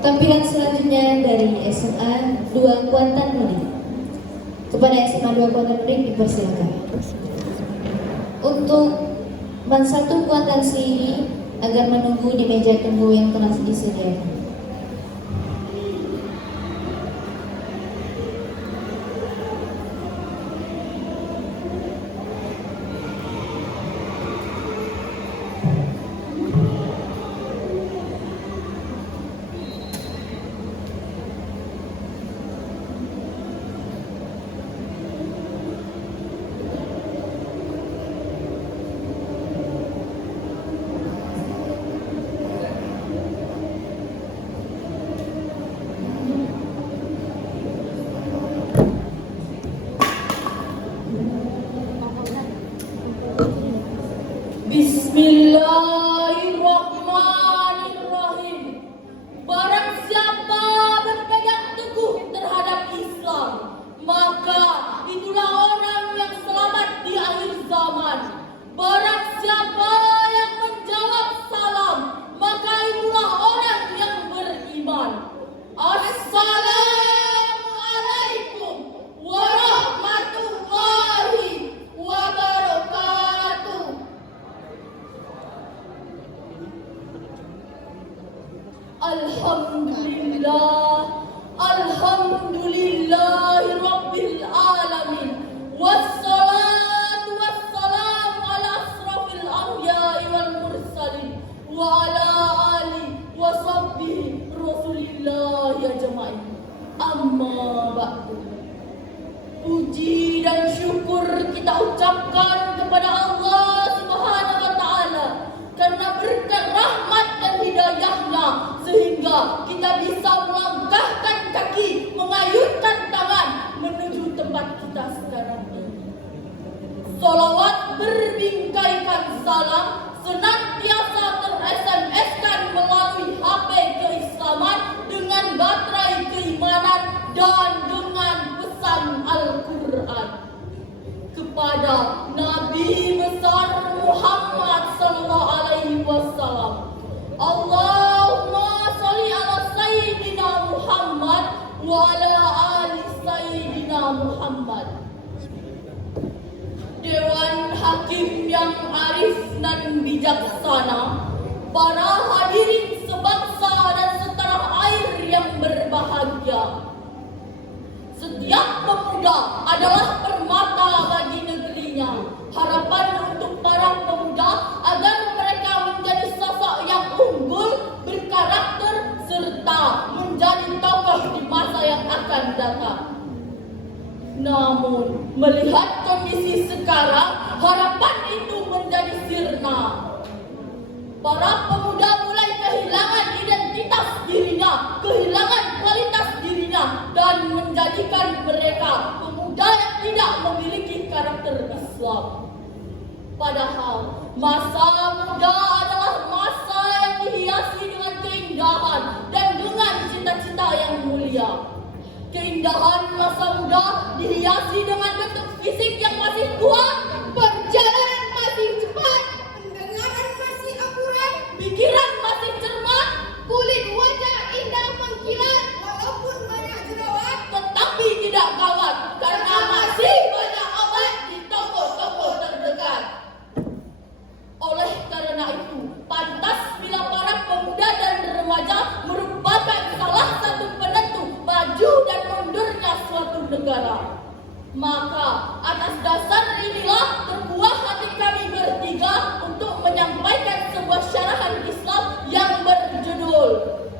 Tampilan selanjutnya dari SMA 2 Kuantan Nuri. Kepada SMA 2 Kuantan Nuri dipersilakan. Untuk ban 1 Kuantan sendiri agar menunggu di meja tunggu yang telah disediakan. Bismillahirrahmanirrahim. Barang siapa berpegang teguh terhadap Islam, maka itulah orang yang selamat di akhir zaman. Barang siapa yang menjawab salam, maka itulah orang yang beriman. Assalamualaikum warahmatullahi wabarakatuh. Alhamdulillahi Rabbil Alamin. Wassalatu wassalamu ala asrafil anbiya'i wal mursalin wa ala ali wa sahbihi Rasulillah ajma'in. Amma ba'du. Puji dan syukur kita ucapkan kepada Allah Subhanahu wa Ta'ala karena berkat rahmat dan hidayahnya sehingga kita bisa melangkahkan kaki, mengayunkan tangan menuju tempat kita sekarang ini. Salawat berbingkaikan salam senantiasa ter-SMS-kan melalui HP keislaman dengan baterai keimanan dan dengan pesan Al-Quran kepada Nabi besar Muhammad sallallahu alaihi wasallam. Allahumma sholli ala sayyidina Muhammad wa ala ali sayyidina Muhammad. Dewan Hakim yang arif dan bijaksana, para hadirin sebangsa dan setanah air yang berbahagia. Setiap pemuda adalah permata bagi negerinya. Harapan untuk para pemuda agar mereka menjadi sosok yang unggul, berkarakter, serta menjadi tokoh di masa yang akan datang. Namun, melihat kondisi sekarang, harapan itu menjadi sirna. Para pemuda mulai kehilangan identitas dirinya, kehilangan kualitas dirinya, dan menjadikan mereka pemuda yang tidak memiliki karakter Islam. Padahal masa muda adalah masa yang dihiasi dengan keindahan dan dengan cita-cita yang mulia. Keindahan masa muda dihiasi dengan bentuk fisik yang masih kuat, perjalanan masih cepat, pendengaran masih akurat, pikiran masih cermat, kulit wajah indah mengkilat, walaupun banyak jerawat, tetapi tidak gawat karena masih banyak obat di toko-toko terdekat. Oleh karena itu, pantas bila para pemuda dan remaja merupakan salah satu penentu maju dan mundurnya suatu negara. Maka atas dasar inilah terbuah hati kami bertiga untuk menyampaikan sebuah syarahan Islam yang berjudul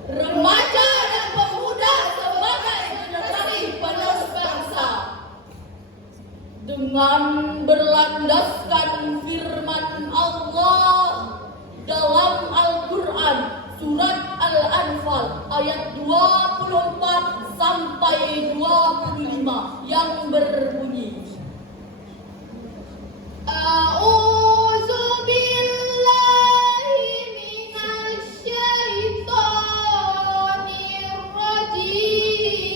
Remaja dan Pemuda sebagai Generasi Penerus Bangsa. Dengan berlandaskan firman Allah dalam Al-Quran surat Al-Anfal ayat 24 sampai 25 yang berbunyi, A'udzu billahi minasy syaithanir rajim.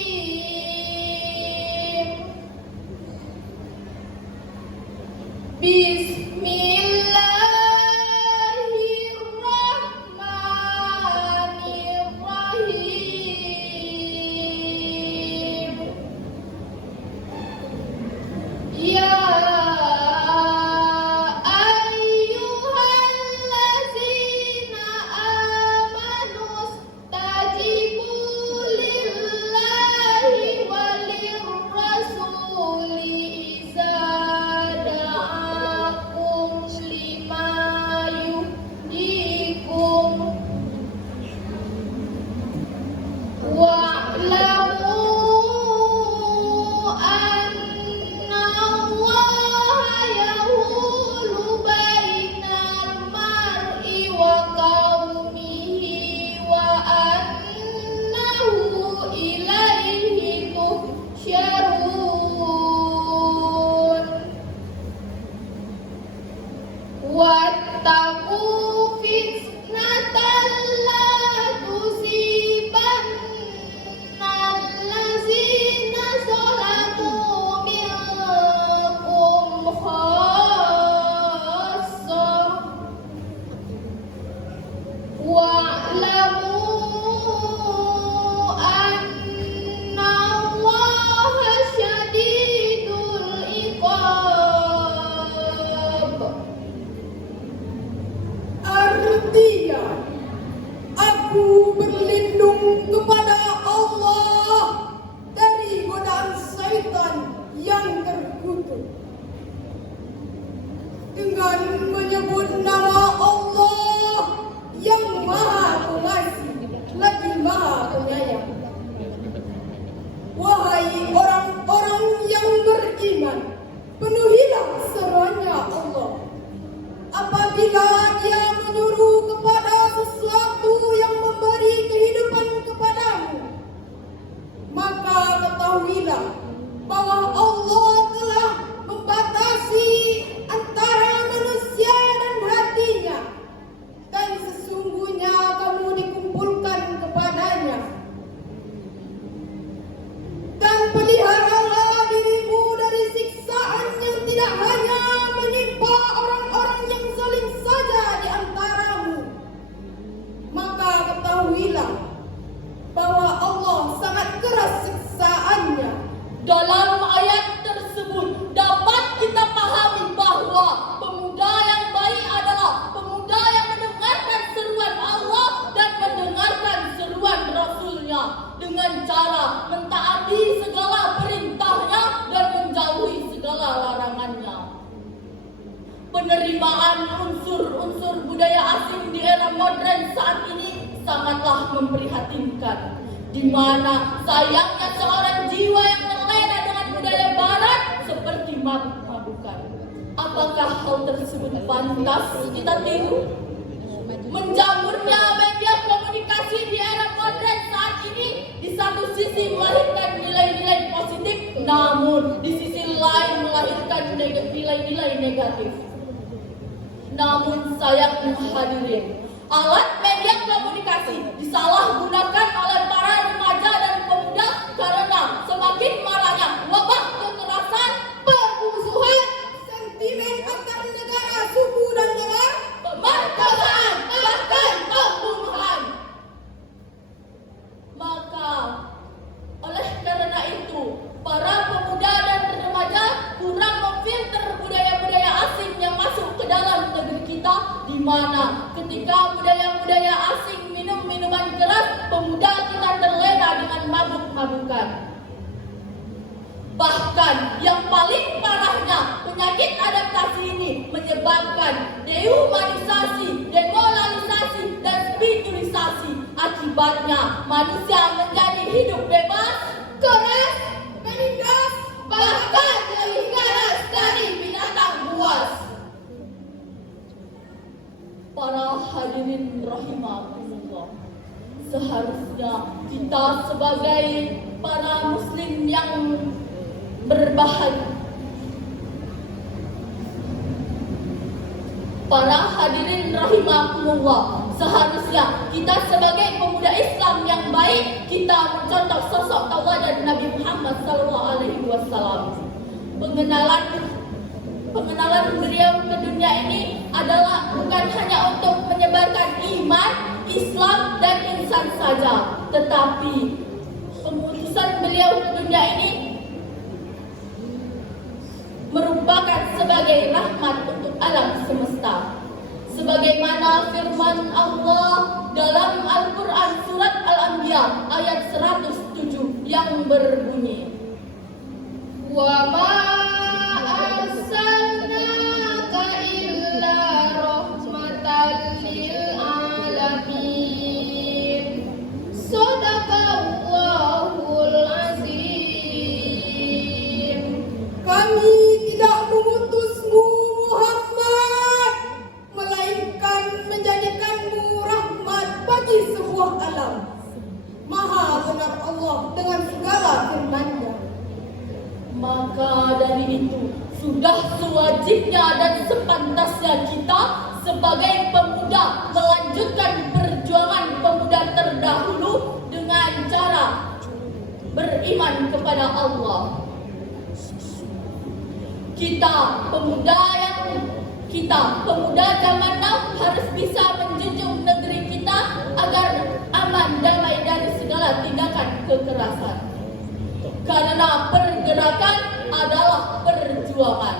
Bismillahirrahmanirrahim. dengan menyebut nama Allah yang Maha Pengasih lagi Maha Penyayang. Wahai orang-orang yang beriman, penuhilah seruannya Allah. Apabila Dia menyuruh kepada sesuatu yang memberi kehidupan kepadamu, maka ketahuilah bahwa Allah telah membatasi antara manusia dan hatinya, dan sesungguhnya kamu dikumpulkan kepadanya. Dan peliharalah dirimu dari siksaan yang tidak hanya menimpa orang-orang yang zalim saja di antaramu. Maka ketahuilah bahwa Allah sangat keras siksaannya. Dalam ayat tersebut dapat kita pahami bahwa pemuda yang baik adalah pemuda yang mendengarkan seruan Allah dan mendengarkan seruan Rasul-Nya dengan cara mentaati segala perintahnya dan menjauhi segala larangannya. Penerimaan unsur-unsur budaya asing di era modern saat ini sangatlah memprihatinkan, di mana sayangnya seorang jiwa yang terlena dengan budaya barat seperti mabuk-mabukan. Apakah hal tersebut pantas kita tiru? Menjamurnya media komunikasi di era modern saat ini di satu sisi melahirkan nilai-nilai positif, namun di sisi lain melahirkan nilai-nilai negatif. Namun sayangnya hadirin, alat media komunikasi disalahgunakan oleh para remaja dan pemuda karena semakin maraknya wabah kekerasan, Permusuhan, sentimen antar negara, suku dan negara, pemerkosaan, bahkan pembunuhan. Maka oleh karena itu, para pemuda dan remaja kurang memfilter budaya-budaya asing yang masuk ke dalam negeri kita, di mana ketika budaya-budaya asing minum minuman keras, pemuda kita terlena dengan mabuk-mabukan. Bahkan yang paling parahnya, penyakit adaptasi ini menyebabkan dehumanisasi, demoralisasi, dan spiritualisasi. Akibatnya manusia menjadi hidup bebas, keras, menindas, bahkan lebih keras dari binatang buas. Para hadirin rahimahullah, seharusnya kita sebagai para muslim yang berbahagia, para hadirin rahimahullah, seharusnya kita sebagai pemuda Islam yang baik, kita mencontoh sosok tauladan Nabi Muhammad SAW. Pengenalan beliau ke dunia ini adalah bukan hanya untuk menyebarkan iman, Islam, dan insan saja, tetapi pengutusan beliau ke dunia ini merupakan sebagai rahmat untuk alam semesta. Sebagaimana firman Allah dalam Al-Quran surat Al-Anbiya ayat 107 yang berbunyi, wa ma arsalnaka illa rahmatan lil alamin. Shadaqallahul azim. Kami tidak mengutusmu Muhammad, melainkan menjadikanmu rahmat bagi sebuah alam. Maha benar Allah dengan segala firman-Nya. maka dari itu sudah sewajibnya dan sepantasnya kita sebagai pemuda melanjutkan perjuangan pemuda terdahulu dengan cara beriman kepada Allah. Kita pemuda zaman now harus bisa menjunjung negeri kita agar aman damai dari segala tindakan kekerasan. Karena pergerakan adalah perjuangan.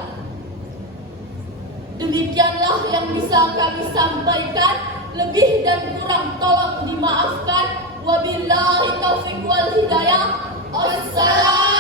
Demikianlah yang bisa kami sampaikan. Lebih dan kurang tolong dimaafkan. Wabillahi taufiq wal hidayah. Assalamualaikum.